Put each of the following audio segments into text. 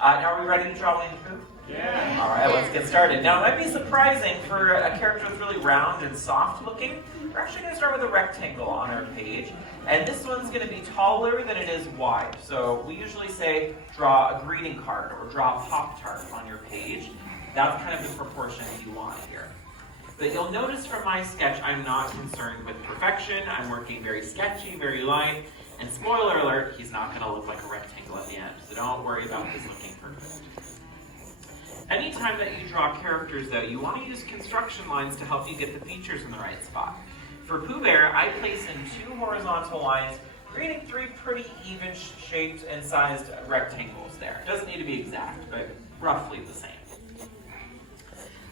Now are we ready to draw Winnie the Pooh? Yeah. All right, let's get started. Now, it might be surprising for a character that's really round and soft looking. We're actually going to start with a rectangle on our page. And this one's going to be taller than it is wide. So we usually say draw a greeting card or draw a Pop-Tart on your page. That's kind of the proportion you want here. But you'll notice from my sketch, I'm not concerned with perfection. I'm working very sketchy, very light. And spoiler alert, he's not going to look like a rectangle at the end. So don't worry about this looking perfect. Anytime that you draw characters, though, you want to use construction lines to help you get the features in the right spot. For Pooh Bear, I place in 2 horizontal lines, creating 3 pretty even shaped and sized rectangles there. It doesn't need to be exact, but roughly the same.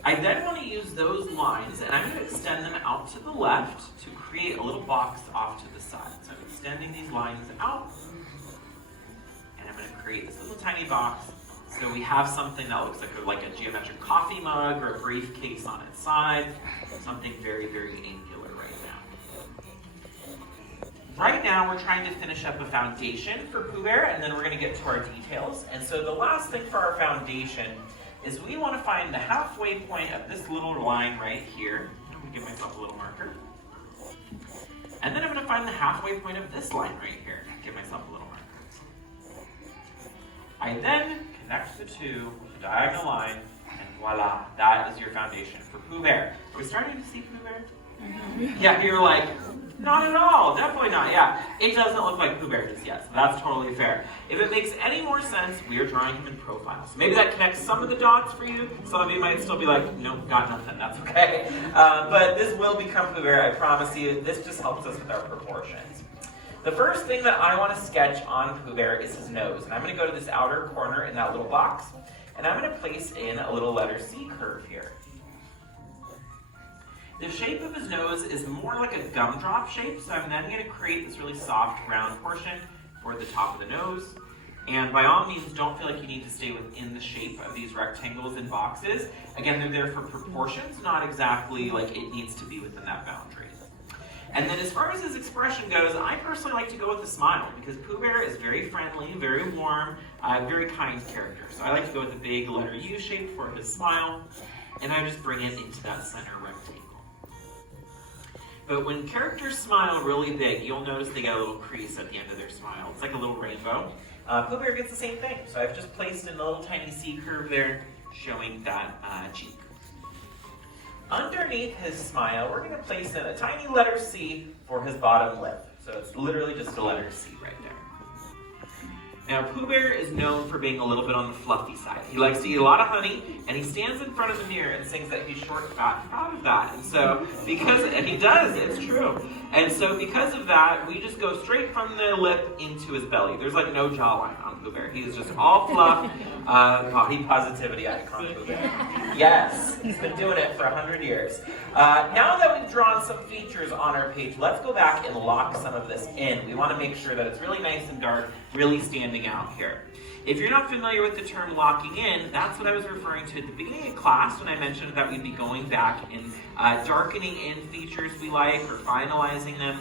I then want to use those lines, and I'm going to extend them out to the left to create a little box off to the side. So I'm extending these lines out, and I'm going to create this little tiny box. So we have something that looks like a geometric coffee mug or a briefcase on its side, something very, very angular right now. Right now, we're trying to finish up a foundation for Pooh Bear, and then we're going to get to our details. And so the last thing for our foundation is we want to find the halfway point of this little line right here. I'm going to give myself a little marker. And then I'm going to find the halfway point of this line right here. Give myself a little marker. I then connect the two with a diagonal line, and voila, that is your foundation for Pooh Bear. Are we starting to see Pooh Bear? Mm-hmm. Yeah, you're like, not at all, definitely not. Yeah, it doesn't look like Pooh Bear just yet, so that's totally fair. If it makes any more sense, we are drawing him in profile. So maybe that connects some of the dots for you. Some of you might still be like, nope, got nothing, that's okay. But this will become Pooh Bear, I promise you. This just helps us with our proportions. The first thing that I want to sketch on Pooh Bear is his nose. And I'm going to go to this outer corner in that little box, and I'm going to place in a little letter C curve here. The shape of his nose is more like a gumdrop shape, so I'm then going to create this really soft round portion for the top of the nose. And by all means, don't feel like you need to stay within the shape of these rectangles and boxes. Again, they're there for proportions, not exactly like it needs to be within that boundary. And then as far as his expression goes, I personally like to go with a smile because Pooh Bear is very friendly, very warm, very kind character. So I like to go with a big letter U shape for his smile, and I just bring it into that center rectangle. But when characters smile really big, you'll notice they get a little crease at the end of their smile. It's like a little rainbow. Pooh Bear gets the same thing. So I've just placed in a little tiny C curve there, showing that cheek. Underneath his smile, we're going to place in a tiny letter C for his bottom lip. So it's literally just a letter C right there. Now, Pooh Bear is known for being a little bit on the fluffy side. He likes to eat a lot of honey, and he stands in front of the mirror and sings that he's short, fat, and proud of that. And so, and he does, it's true. And so because of that, we just go straight from the lip into his belly. There's like no jawline on Pooh Bear. He is just all fluff, body positivity icon Pooh Bear. Yes, he's been doing it for 100 years. Now that we've drawn some features on our page, let's go back and lock some of this in. We want to make sure that it's really nice and dark, really standing out here. If you're not familiar with the term locking in, that's what I was referring to at the beginning of class when I mentioned that we'd be going back and darkening in features we like or finalizing them.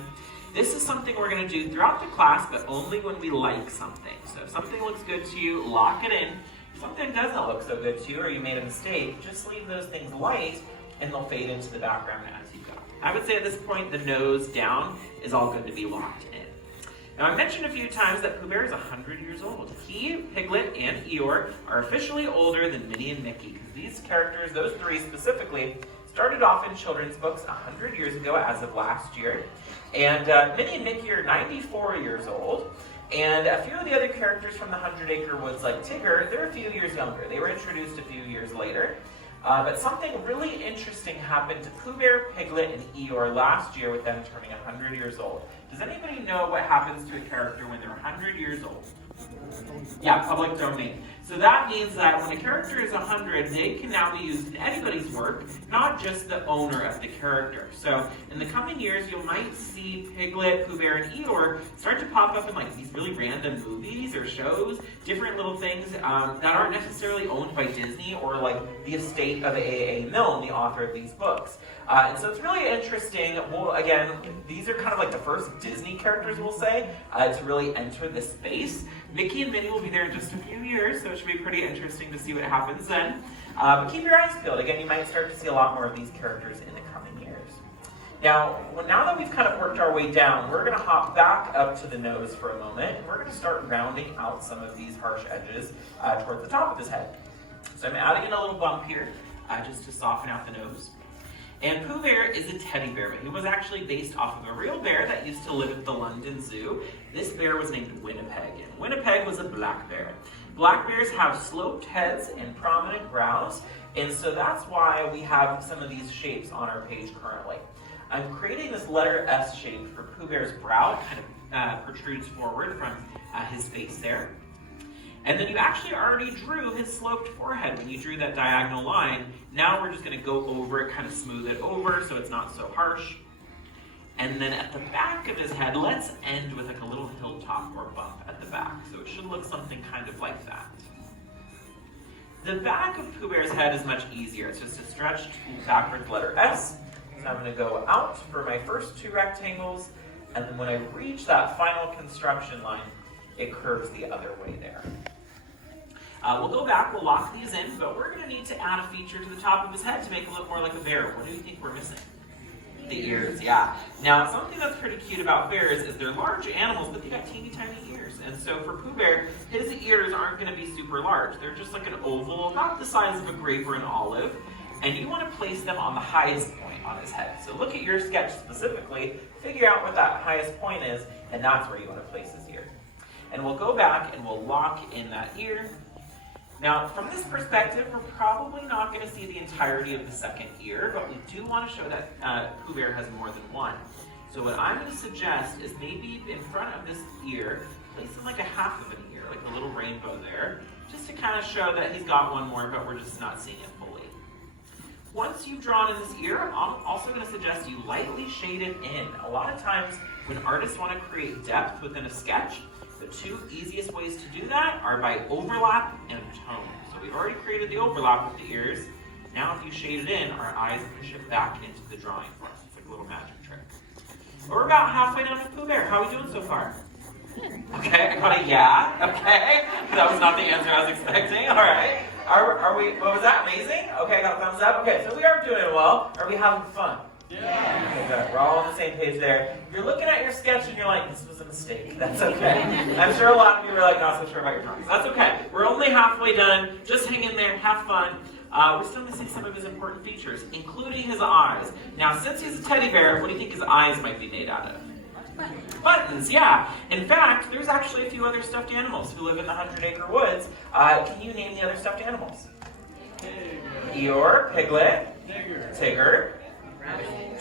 This is something we're going to do throughout the class, but only when we like something. So if something looks good to you, lock it in. If something doesn't look so good to you or you made a mistake, just leave those things light and they'll fade into the background as you go. I would say at this point, the nose down is all good to be locked in. Now, I mentioned a few times that Pooh Bear is 100 years old. He, Piglet, and Eeyore are officially older than Minnie and Mickey, because these characters, those 3 specifically, started off in children's books 100 years ago as of last year. And Minnie and Mickey are 94 years old. And a few of the other characters from the 100 Acre Woods, like Tigger, they're a few years younger. They were introduced a few years later. But something really interesting happened to Pooh Bear, Piglet, and Eeyore last year with them turning 100 years old. Does anybody know what happens to a character when they're 100 years old? Yeah, public domain. So that means that when a character is 100, they can now be used in anybody's work, not just the owner of the character. So in the coming years, you might see Piglet, Pooh Bear, and Eeyore start to pop up in like these really random movies or shows, different little things that aren't necessarily owned by Disney or like the estate of A.A. Milne, the author of these books. And so it's really interesting. Well, again, these are kind of like the first Disney characters, we'll say, to really enter this space. Mickey and Minnie will be there in just a few years, so it should be pretty interesting to see what happens then. But keep your eyes peeled. Again, you might start to see a lot more of these characters in the coming years. Now that we've kind of worked our way down, we're going to hop back up to the nose for a moment, and we're going to start rounding out some of these harsh edges towards the top of his head. So I'm adding in a little bump here, just to soften out the nose. And Pooh Bear is a teddy bear, but he was actually based off of a real bear that used to live at the London Zoo. This bear was named Winnipeg, and Winnipeg was a black bear. Black bears have sloped heads and prominent brows, and so that's why we have some of these shapes on our page currently. I'm creating this letter S shape for Pooh Bear's brow. It kind of protrudes forward from his face there. And then you actually already drew his sloped forehead when you drew that diagonal line. Now we're just going to go over it, kind of smooth it over so it's not so harsh. And then at the back of his head, let's end with like a little hilltop or bump at the back. So it should look something kind of like that. The back of Pooh Bear's head is much easier. It's just a stretched backwards letter S. So I'm going to go out for my first two rectangles. And then when I reach that final construction line, it curves the other way there. We'll go back, we'll lock these in, but we're going to need to add a feature to the top of his head to make it look more like a bear. What do you think we're missing? The ears, yeah. Now, something that's pretty cute about bears is they're large animals, but they got teeny tiny ears. And so for Pooh Bear, his ears aren't going to be super large. They're just like an oval, about the size of a grape or an olive. And you want to place them on the highest point on his head. So look at your sketch specifically, figure out what that highest point is, and that's where you want to place his ear. And we'll go back and we'll lock in that ear. Now, from this perspective, we're probably not going to see the entirety of the second ear, but we do want to show that Pooh Bear has more than one. So what I'm going to suggest is maybe in front of this ear, place in like a half of an ear, like a little rainbow there, just to kind of show that he's got one more, but we're just not seeing it fully. Once you've drawn in this ear, I'm also going to suggest you lightly shade it in. A lot of times when artists want to create depth within a sketch, the two easiest ways to do that are by overlap and tone. So we've already created the overlap with the ears. Now if you shade it in, our eyes are going to shift back into the drawing for us. It's like a little magic trick. We're about halfway done with Pooh Bear. How are we doing so far? Okay, I got a yeah. Okay, that was not the answer I was expecting. All right. Are we, what was that, amazing? Okay, I got a thumbs up. Okay, so we are doing well. Are we having fun? Yeah. Okay, good. We're all on the same page there. You're looking at your sketch and you're like, this was a mistake. That's okay. I'm sure a lot of you are like, not so sure about your drawings. That's okay. We're only halfway done. Just hang in there. Have fun. We're still missing some of his important features, including his eyes. Now, since he's a teddy bear, what do you think his eyes might be made out of? Buttons, yeah. In fact, there's actually a few other stuffed animals who live in the 100-acre woods. Can you name the other stuffed animals? Eeyore, Piglet, Tigger.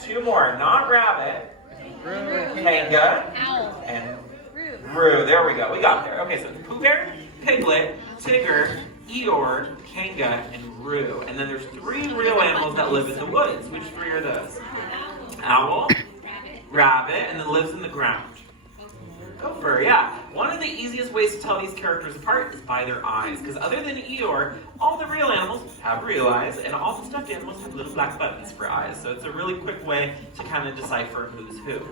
Two more, not rabbit, Kanga, and Roo. There we go, we got there. Okay, so Pooh Bear, Piglet, Tigger, Eeyore, Kanga, and Roo. And then there's three real animals that live in the woods. Which three are those? Owl, rabbit, and then lives in the ground. Gopher, yeah. One of the easiest ways to tell these characters apart is by their eyes, because other than Eeyore, all the real animals have real eyes, and all the stuffed animals have little black buttons for eyes, so it's a really quick way to kind of decipher who's who.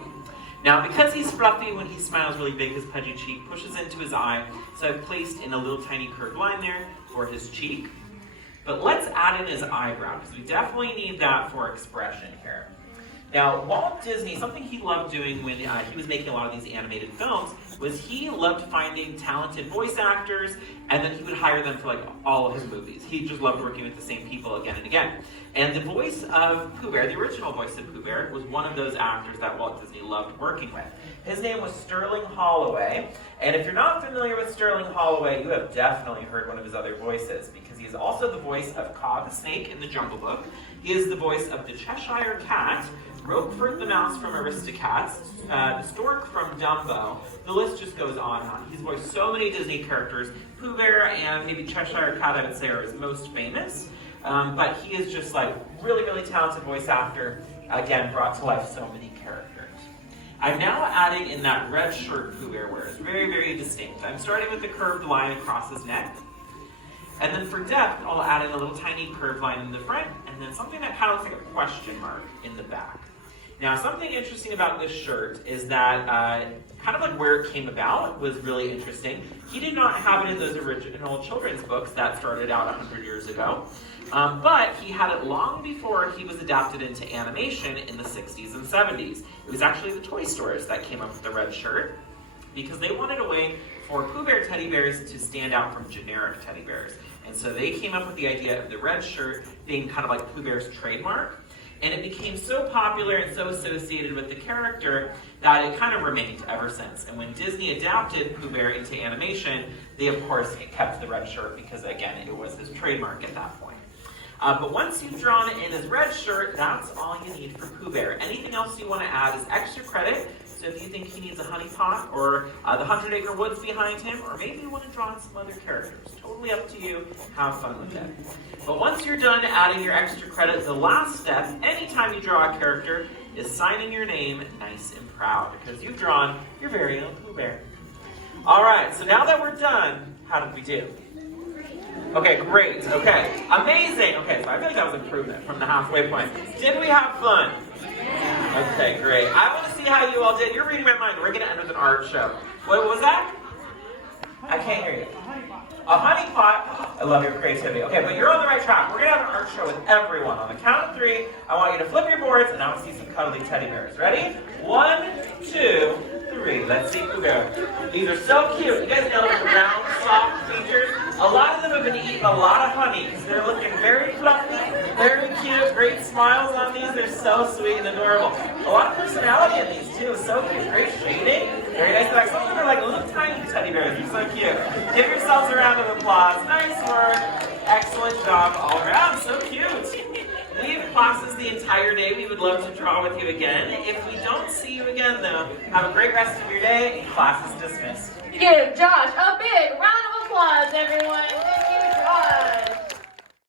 Now, because he's fluffy, when he smiles really big, his pudgy cheek pushes into his eye, so I've placed in a little tiny curved line there for his cheek. But let's add in his eyebrow, because we definitely need that for expression here. Now, Walt Disney, something he loved doing when he was making a lot of these animated films was he loved finding talented voice actors, and then he would hire them for like all of his movies. He just loved working with the same people again and again. And the voice of Pooh Bear, the original voice of Pooh Bear, was one of those actors that Walt Disney loved working with. His name was Sterling Holloway, and if you're not familiar with Sterling Holloway, you have definitely heard one of his other voices, because he is also the voice of Cog the Snake in The Jungle Book. He is the voice of the Cheshire Cat, Roquefort the Mouse from Aristocats, the Stork from Dumbo. The list just goes on and on. He's voiced so many Disney characters. Pooh Bear and maybe Cheshire Cat, I would say, are his most famous. But he is just like really, really talented voice actor. Again, brought to life so many characters. I'm now adding in that red shirt Pooh Bear wears. Very, very distinct. I'm starting with the curved line across his neck. And then for depth, I'll add in a little tiny curved line in the front, and then something that kind of looks like a question mark in the back. Now, something interesting about this shirt is that kind of like where it came about was really interesting. He did not have it in those original children's books that started out 100 years ago, but he had it long before he was adapted into animation in the 60s and 70s. It was actually the toy stores that came up with the red shirt because they wanted a way for Pooh Bear teddy bears to stand out from generic teddy bears. And so they came up with the idea of the red shirt being kind of like Pooh Bear's trademark. And it became so popular and so associated with the character that it kind of remained ever since. And when Disney adapted Pooh Bear into animation, they of course kept the red shirt because, again, it was his trademark at that point. But once you've drawn in his red shirt, that's all you need for Pooh Bear. Anything else you want to add is extra credit. So if you think he needs a honey pot or the 100-acre woods behind him, or maybe you want to draw in some other characters, totally up to you. Have fun with it. But once you're done adding your extra credit, the last step, anytime you draw a character, is signing your name nice and proud because you've drawn your very own Pooh Bear. All right, so now that we're done, how did we do? Okay, great. Okay, amazing. Okay, so I feel like that was improvement from the halfway point. Did we have fun? Okay, great. I want to see how you all did. You're reading my mind. We're going to end with an art show. What was that? I can't hear you. A honey pot. I love your creativity. Okay, but you're on the right track. We're going to have an art show with everyone. On the count of 3, I want you to flip your boards, and I want to see some cuddly teddy bears. Ready? 1, 2, 3. Let's see Pooh Bear. These are so cute. You guys know the round, soft features. A lot of them have been eating a lot of honey because they're looking very fluffy, very cute, great smiles on these. They're so sweet and adorable. A lot of personality in these too. So cute. Great shading. Very nice. Like, some of them are like little tiny teddy bears. They're so cute. Give yourselves a round of applause. Nice work. Excellent job all around. So cute. We have classes the entire day. We would love to draw with you again. If we don't see you again, though, have a great rest of your day and class is dismissed. Give Josh a big round of